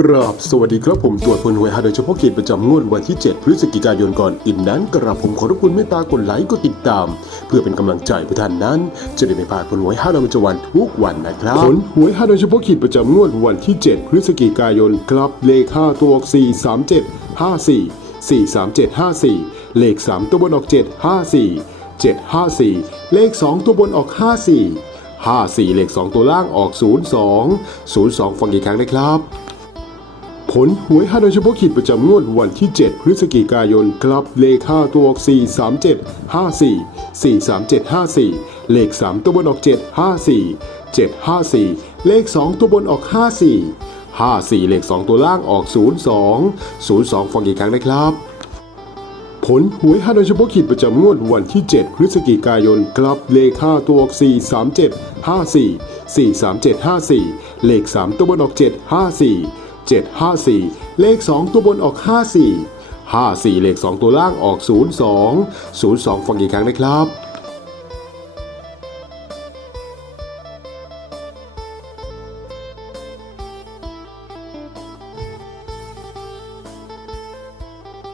กราบสวัสดีครับผมตรวจพลหวยฮาโดยเฉพาะเขตประจำงวดวันที่ 7 พฤศจิกายนก่อนอื่นนั้นกราบผมขอรบกวนเมตตากดไลค์กดติดตาม เพื่อเป็นกำลังใจผู้ท่านนั้น จะได้ไม่พลาดผลหวยฮาโดยประจำวันทุกวันนะครับผลหวยฮาโดยเฉพาะเขตประจำงวดวันที่ 7 พฤศจิกายนครับเลข5ตัวออก4 3 7 5 4 4 3 7 5 4 เลข 3 ตัวบนออก 7 5 4 7 5 4 เลข 2 ตัวบนออก 5 4 5 4 เลข 2 ตัวล่างออก 0 2 0 2 ฟังอีกครั้งนะครับ ผลหวยฮานอยเฉพาะขีดประจำงวดวันที่ 7 พฤศจิกายนครับเลข5ตัวออก 4 3 7 5 4 4 3 7 5 4 เลข 3 ตัวบนออก 7 5 4 7 5 4 เลข 2 ตัวบนออก 5 4 5 4 เลข 2 ตัวล่างออก 0 2 0 2 ฟังอีกครั้งนะครับผลหวยฮานอยเฉพาะขีดประจำงวดวันที่ 7 พฤศจิกายนครับเลข 5 ตัวออก4 3 7 5 4 4 3 7 5 4 เลข 3 ตัวบนออก 754 7 5 4 เลข 2 ตัวบนออก 5 4 5 4 เลข 2 ตัวล่างออก 0 2 0 2 ฟังอีกครั้งนะครับ